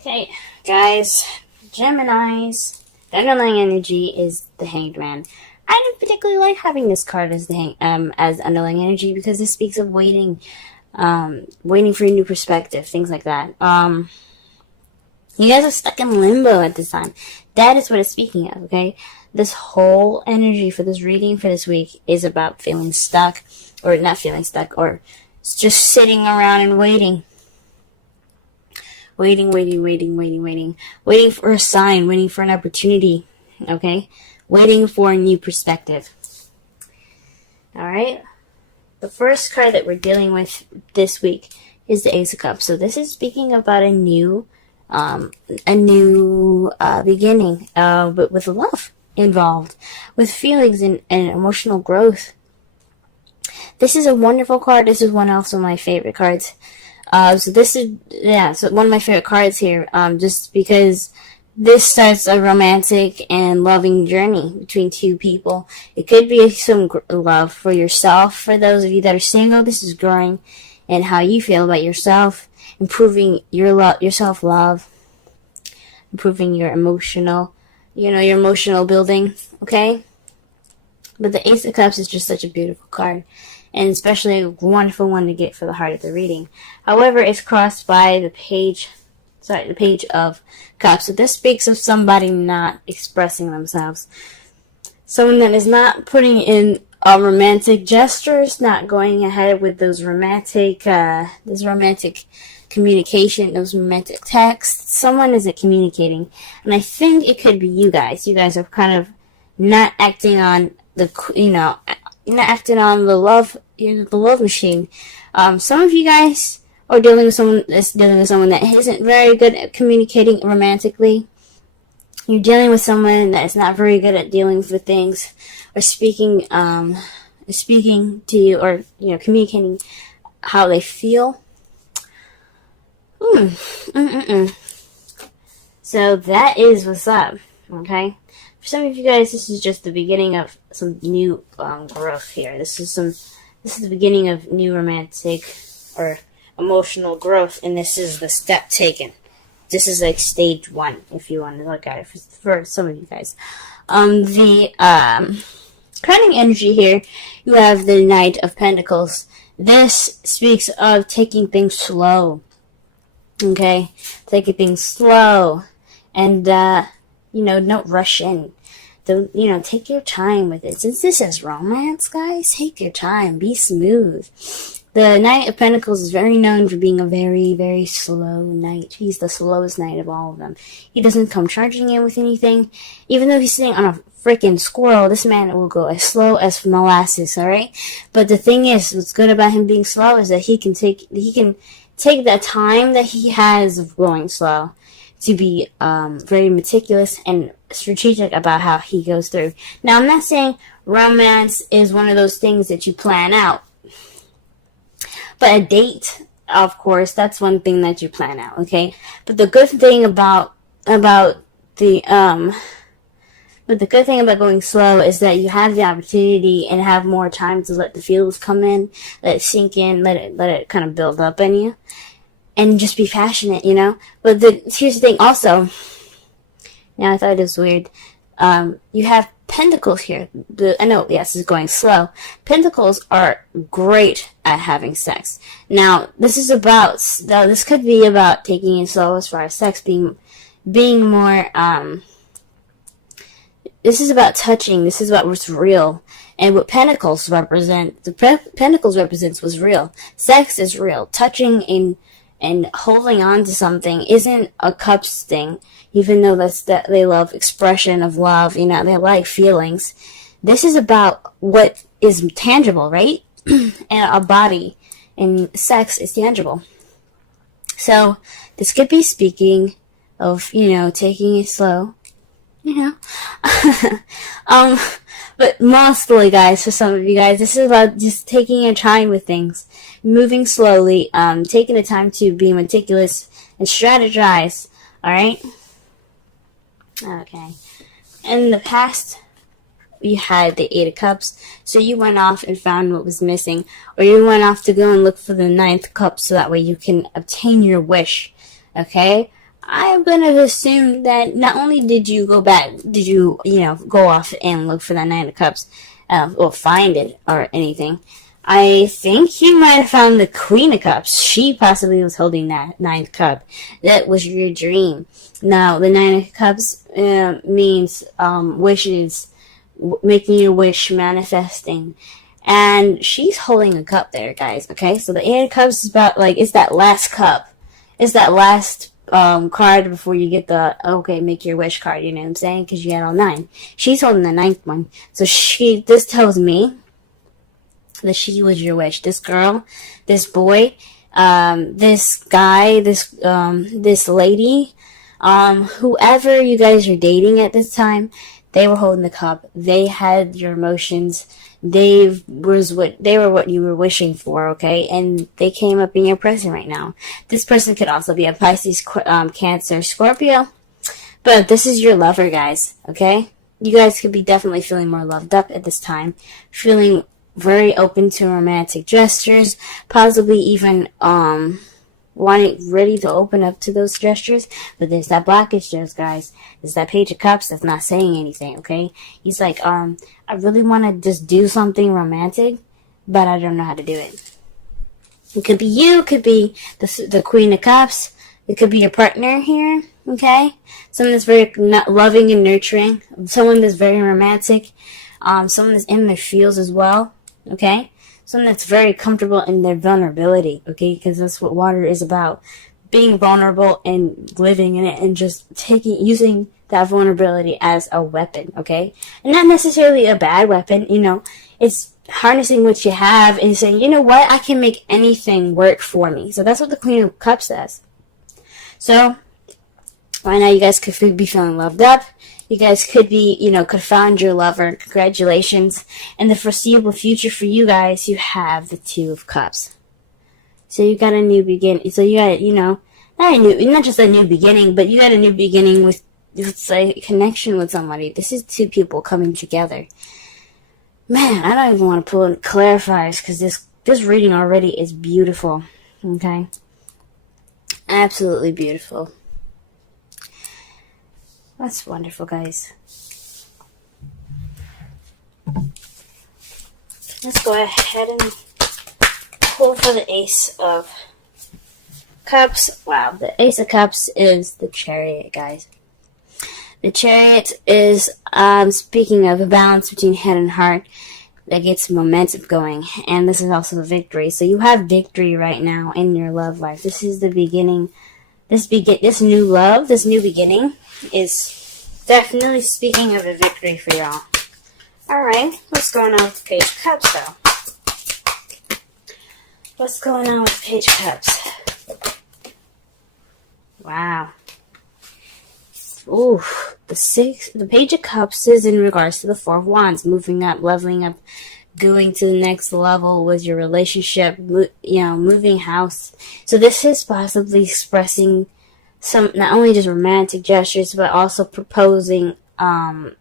Okay, guys, Gemini's underlying energy is the Hanged Man. I don't particularly like having this card as as underlying energy because it speaks of waiting, waiting for a new perspective, things like that. You guys are stuck in limbo at this time. That is what it's speaking of. Okay, this whole energy for this reading for this week is about feeling stuck, or not feeling stuck, or just sitting around and waiting. Waiting for a sign, waiting for an opportunity, okay? Waiting for a new perspective. Alright? The first card that we're dealing with this week is the Ace of Cups. So this is speaking about a new beginning, but with love involved, with feelings and emotional growth. This is a wonderful card. This is one also of my favorite cards. So this is, so one of my favorite cards here, just because this starts a romantic and loving journey between two people. It could be some love for yourself. For those of you that are single, this is growing in how you feel about yourself, improving your self-love, improving your emotional building, okay? But the Ace of Cups is just such a beautiful card, and especially a wonderful one to get for the heart of the reading. However, it's crossed by the page of Cups. So this speaks of somebody not expressing themselves. Someone that is not putting in romantic gestures, not going ahead with those romantic communication, those romantic texts. Someone isn't communicating. And I think it could be you guys. You guys are kind of not acting on not acting on the love machine. Some of you guys are dealing with someone that isn't very good at communicating romantically. You're dealing with someone that is not very good at dealing with things, or speaking to you, or communicating how they feel. So that is what's up. Okay. For some of you guys, this is just the beginning of some new growth here. This is the beginning of new romantic or emotional growth, and this is the step taken. This is like stage 1, if you want to look at it for some of you guys. The crowning energy here, you have the Knight of Pentacles. This speaks of taking things slow. Okay, taking things slow, and don't rush in. Don't, take your time with it. Since this is romance, guys, take your time. Be smooth. The Knight of Pentacles is very known for being a very, very slow knight. He's the slowest knight of all of them. He doesn't come charging in with anything. Even though he's sitting on a freaking squirrel, this man will go as slow as molasses, alright? But the thing is, what's good about him being slow is that he can take that time that he has of going slow to be very meticulous and strategic about how he goes through. Now, I'm not saying romance is one of those things that you plan out. But a date, of course, that's one thing that you plan out, okay? But the good thing about going slow is that you have the opportunity and have more time to let the feels come in, let it sink in, let it kind of build up in you, and just be passionate, But here's the thing also. Now, I thought it was weird. You have Pentacles here. This is going slow. Pentacles are great at having sex. Now, this could be about taking it slow as far as sex being more, this is about touching. This is about what's real. And what Pentacles represent, Pentacles represents what's real. Sex is real. Touching and holding on to something isn't a Cups thing, even though they love expression of love, they like feelings. This is about what is tangible, right? And a body, and sex is tangible. So this could be speaking of, taking it slow, But mostly, guys, for some of you guys, this is about just taking your time with things, moving slowly, taking the time to be meticulous and strategize. All right. Okay. In the past, we had the 8 of Cups, so you went off and found what was missing, or you went off to go and look for the 9th cup, so that way you can obtain your wish. Okay. I'm gonna assume that not only did you go back, did you, go off and look for that Nine of Cups, or find it or anything. I think you might have found the Queen of Cups. She possibly was holding that Ninth Cup. That was your dream. Now, the Nine of Cups means wishes, making your wish, manifesting. And she's holding a cup there, guys, okay? So the Eight of Cups is about, it's that last cup. It's that last card before you get the, okay, make your wish card, you know what I'm saying? Because you had all 9. She's holding the 9th one. So this tells me that she was your wish. This girl, this boy, this guy, this lady, whoever you guys are dating at this time, they were holding the cup. They had your emotions. They were what you were wishing for, okay? And they came up in your present right now. This person could also be a Pisces, Cancer, Scorpio. But this is your lover, guys, okay? You guys could be definitely feeling more loved up at this time. Feeling very open to romantic gestures. Possibly even, ready to open up to those gestures, but there's that blockage there, guys. There's that Page of Cups that's not saying anything, okay? He's like, I really want to just do something romantic, but I don't know how to do it. It could be you, it could be the Queen of Cups, it could be your partner here, okay? Someone that's very loving and nurturing, someone that's very romantic, someone that's in their feels as well, okay? Someone that's very comfortable in their vulnerability, okay? Because that's what water is about. Being vulnerable and living in it and just using that vulnerability as a weapon, okay? And not necessarily a bad weapon, it's harnessing what you have and saying, you know what, I can make anything work for me. So that's what the Queen of Cups says. So, right now you guys could be feeling loved up. You guys could be, could found your lover. Congratulations. In the foreseeable future for you guys, you have the Two of Cups. So you got a new beginning. So you got, not just a new beginning, but you got a new beginning with, a connection with somebody. This is two people coming together. Man, I don't even want to pull in clarifiers because this reading already is beautiful. Okay? Absolutely beautiful. That's wonderful, guys. Let's go ahead and pull for the Ace of Cups. Wow, the Ace of Cups is the Chariot, guys. The Chariot is, speaking of a balance between head and heart, that gets momentum going. And this is also the victory. So you have victory right now in your love life. This is the beginning. This new love, this new beginning is definitely speaking of a victory for y'all. Alright, what's going on with Page of Cups, though? What's going on with Page of Cups? Wow. Ooh, the Page of Cups is in regards to the Four of Wands, moving up, leveling up, going to the next level with your relationship, moving house. So this is possibly expressing some, not only just romantic gestures, but also proposing, going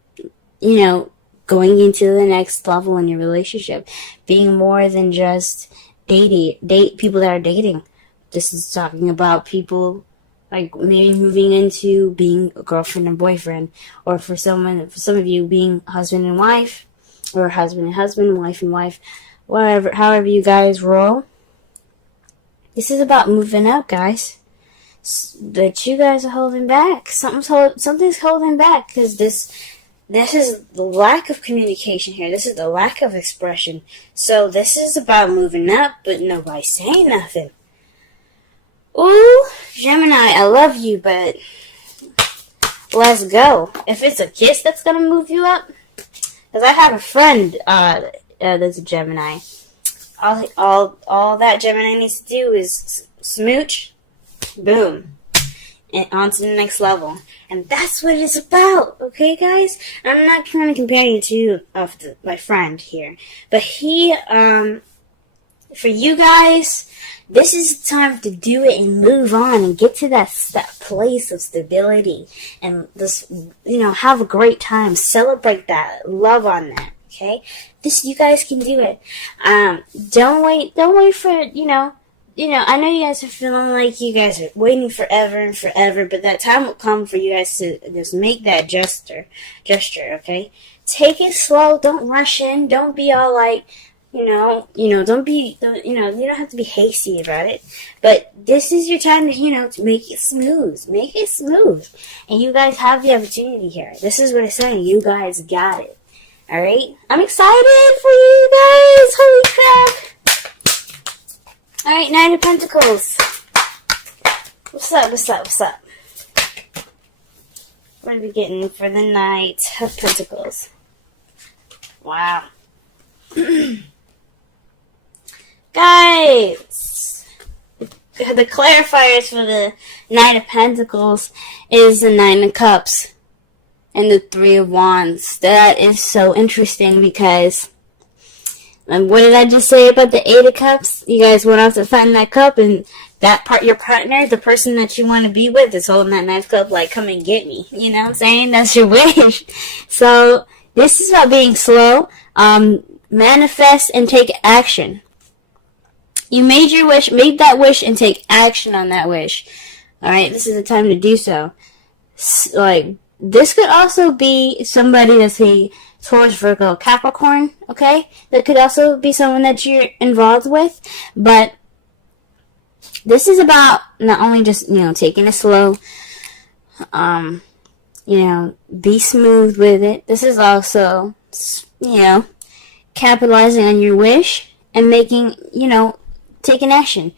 into the next level in your relationship, being more than just date people that are dating. This is talking about people like maybe moving into being a girlfriend and boyfriend, or for some of you being husband and wife, or husband and husband, wife and wife, however you guys roll. This is about moving up, guys. But you guys are holding back. Something's holding back, because this is the lack of communication here. This is the lack of expression. So this is about moving up, but nobody's saying nothing. Ooh, Gemini, I love you, but let's go. If it's a kiss that's gonna move you up, because I have a friend that's a Gemini. All that Gemini needs to do is smooch, boom, and on to the next level. And that's what it's about, okay, guys? I'm not trying to compare you to my friend here, but he, for you guys, this is the time to do it and move on and get to that place of stability and this, have a great time. Celebrate that. Love on that. Okay? You guys can do it. Don't wait for, I know you guys are feeling like you guys are waiting forever and forever, but that time will come for you guys to just make that gesture, okay? Take it slow. Don't rush in. Don't be all like, don't be, you don't have to be hasty about it. But this is your time to, to make it smooth. Make it smooth. And you guys have the opportunity here. This is what I'm saying. You guys got it. Alright? I'm excited for you guys. Holy crap. Alright, Nine of Pentacles. What's up? What are we getting for the Knight of Pentacles? Wow. Guys, the clarifiers for the Knight of Pentacles is the Nine of Cups and the Three of Wands. That is so interesting because, and what did I just say about the Eight of Cups? You guys went off to find that cup, and your partner, the person that you want to be with, is holding that nice cup like, come and get me. You know what I'm saying? That's your wish. So, this is about being slow. Manifest and take action. You made your wish, make that wish, and take action on that wish. Alright, this is the time to do so. Like, this could also be somebody that's a Taurus, Virgo, Capricorn, okay? That could also be someone that you're involved with. But this is about not only just, taking it slow, be smooth with it. This is also, capitalizing on your wish and making, taking action.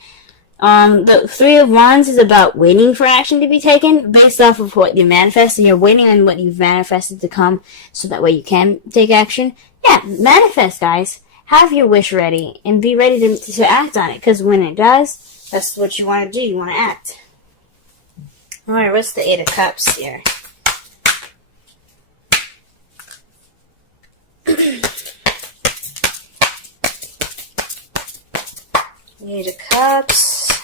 The Three of Wands is about waiting for action to be taken based off of what you manifest, and you're waiting on what you've manifested to come so that way you can take action. Yeah, manifest, guys. Have your wish ready and be ready to act on it, because when it does, that's what you want to do. You want to act. Alright, what's the Eight of Cups here? Eight of Cups.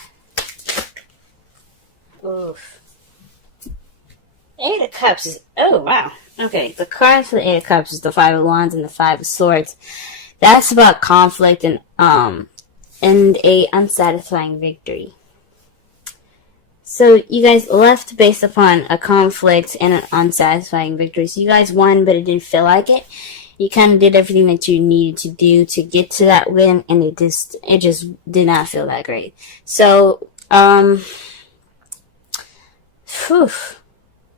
Oof. Eight of Cups is... Oh, wow. Okay, the cards for the Eight of Cups is the Five of Wands and the Five of Swords. That's about conflict and a unsatisfying victory. So, you guys left based upon a conflict and an unsatisfying victory. So, you guys won, but it didn't feel like it. You kind of did everything that you needed to do to get to that win, and it just did not feel that great. So, whew,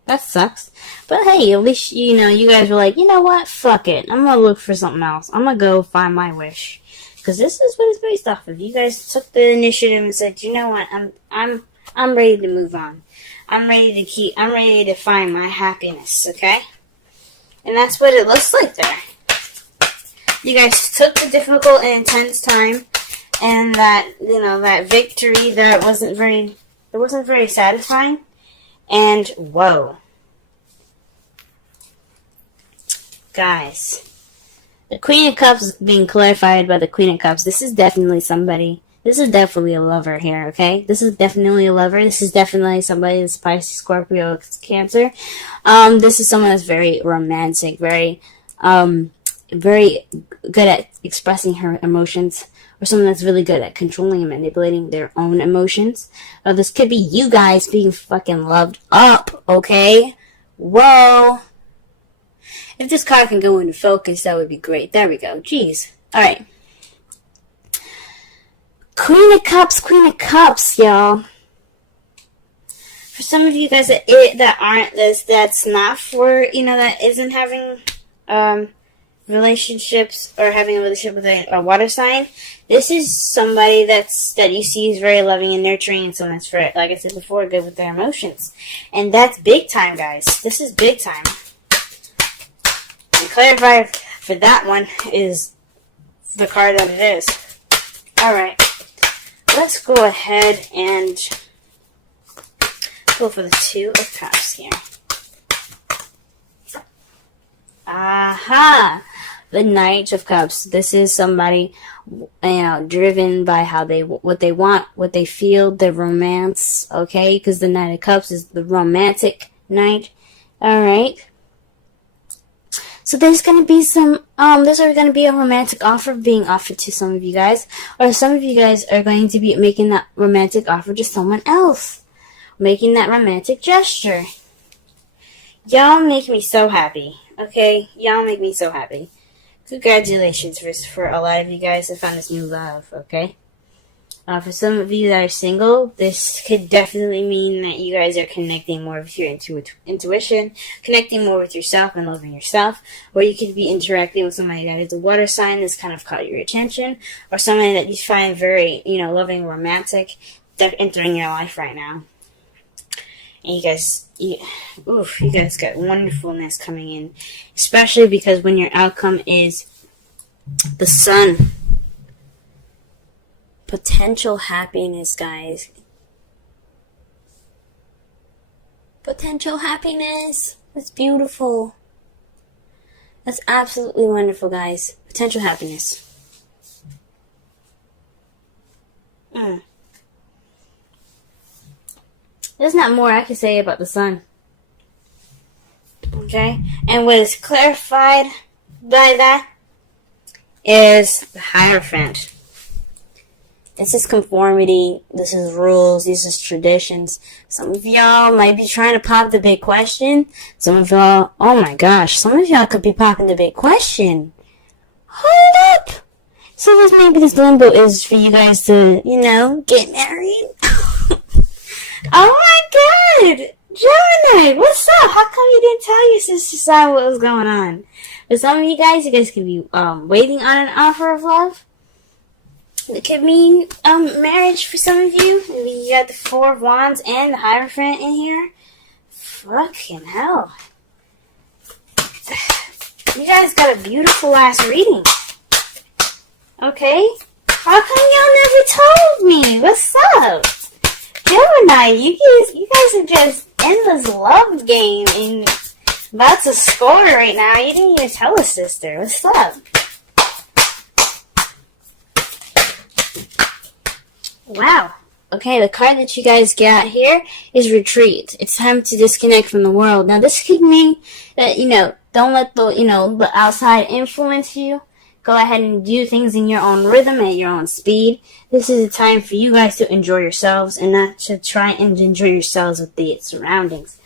that sucks. But hey, at least, you guys were like, you know what, fuck it. I'm gonna look for something else. I'm gonna go find my wish. Because this is what it's based off of. You guys took the initiative and said, you know what, I'm ready to move on. I'm ready to find my happiness, okay? And that's what it looks like there. You guys took the difficult and intense time, and that, that victory that wasn't very satisfying. And whoa. Guys, the Queen of Cups is being clarified by the Queen of Cups. This is definitely somebody. This is definitely a lover here, okay? This is definitely a lover. This is definitely somebody that's Pisces, Scorpio, Cancer. This is someone that's very romantic, very good at expressing her emotions, or someone that's really good at controlling and manipulating their own emotions. This could be you guys being fucking loved up, okay? Whoa. If this card can go into focus, that would be great. There we go. Jeez. Alright. Queen of Cups, y'all. For some of you guys that's not for, that isn't having relationships or having a relationship with a water sign, this is somebody that you see is very loving and nurturing, and someone that's, like I said before, good with their emotions. And that's big time, guys. This is big time. The clarifier for that one is the card that it is. Alright. Let's go ahead and go for the Two of Cups here. Aha! The Knight of Cups. This is somebody, driven by what they want, what they feel, their romance, okay? Because the Knight of Cups is the romantic knight. Alright. So there's gonna be there's gonna be a romantic offer being offered to some of you guys, or some of you guys are going to be making that romantic offer to someone else, making that romantic gesture. Y'all make me so happy, okay? Y'all make me so happy. Congratulations for a lot of you guys that found this new love, okay? For some of you that are single, this could definitely mean that you guys are connecting more with your intuition, connecting more with yourself and loving yourself, or you could be interacting with somebody that is a water sign that's kind of caught your attention, or somebody that you find very, loving, romantic, that entering your life right now. And you guys got wonderfulness coming in, especially because when your outcome is the sun. Potential happiness, guys. Potential happiness. That's beautiful. That's absolutely wonderful, guys. Potential happiness. There's not more I can say about the sun. Okay? And what is clarified by that is the Hierophant. This is conformity, this is rules, this is traditions. Some of y'all might be trying to pop the big question. Some of y'all, oh my gosh, some of y'all could be popping the big question. Hold up! So maybe this limbo is for you guys to, get married. Oh my god! Gemini, what's up? How come you didn't tell your sister side what was going on? For some of you guys could be waiting on an offer of love. It could mean marriage for some of you. I mean, you got the Four of Wands and the Hierophant in here. Fucking hell. You guys got a beautiful ass reading. Okay? How come y'all never told me? What's up? Gemini, you guys are just in this love game and about to score right now. You didn't even tell a sister. What's up? Wow. Okay, the card that you guys got here is Retreat. It's time to disconnect from the world. Now, this could mean that, don't let the outside influence you. Go ahead and do things in your own rhythm, at your own speed. This is a time for you guys to enjoy yourselves and not to try and enjoy yourselves with the surroundings.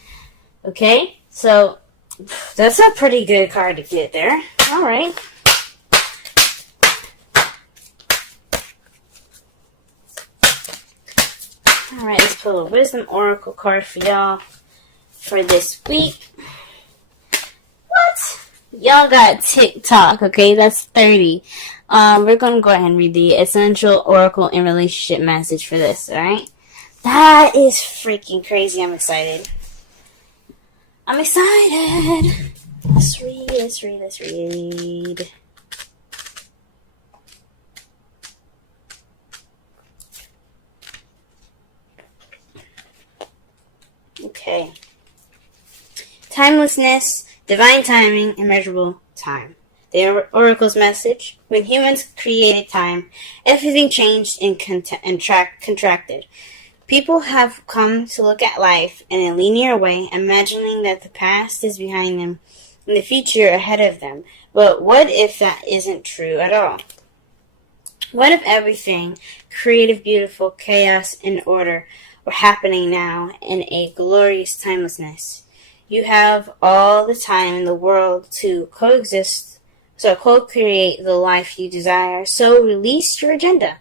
Okay? So, that's a pretty good card to get there. All right. Alright, let's pull a Wisdom Oracle card for y'all for this week. What? Y'all got TikTok, okay? That's 30. We're going to go ahead and read the Essential Oracle and Relationship message for this, alright? That is freaking crazy. I'm excited. I'm excited. Let's read. Okay. Timelessness, divine timing, immeasurable time. The Oracle's message: when humans created time, everything changed and contracted. People have come to look at life in a linear way, imagining that the past is behind them and the future ahead of them. But what if that isn't true at all? What if everything, creative, beautiful, chaos, and order, were happening now in a glorious timelessness? You have all the time in the world to co-exist, so co-create the life you desire. So release your agenda.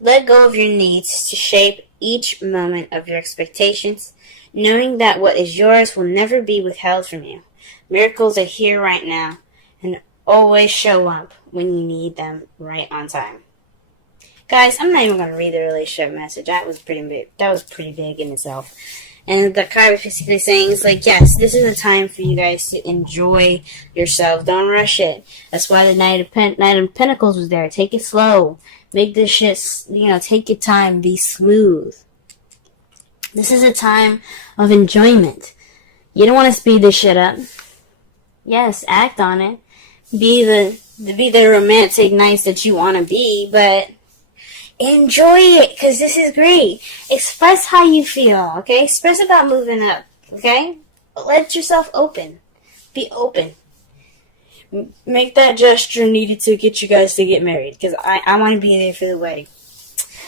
Let go of your needs to shape each moment of your expectations, knowing that what is yours will never be withheld from you. Miracles are here right now and always show up when you need them, right on time. Guys, I'm not even going to read the relationship message. That was pretty big. That was pretty big in itself. And the card was basically saying, it's like, yes, this is a time for you guys to enjoy yourself. Don't rush it. That's why the Knight of Pentacles was there. Take it slow. Make this shit, take your time. Be smooth. This is a time of enjoyment. You don't want to speed this shit up. Yes, act on it. Be the romantic nice that you want to be, but enjoy it, because this is great. Express how you feel, okay? Express about moving up, okay? Let yourself open. Be open. make that gesture needed to get you guys to get married, because I want to be there for the wedding.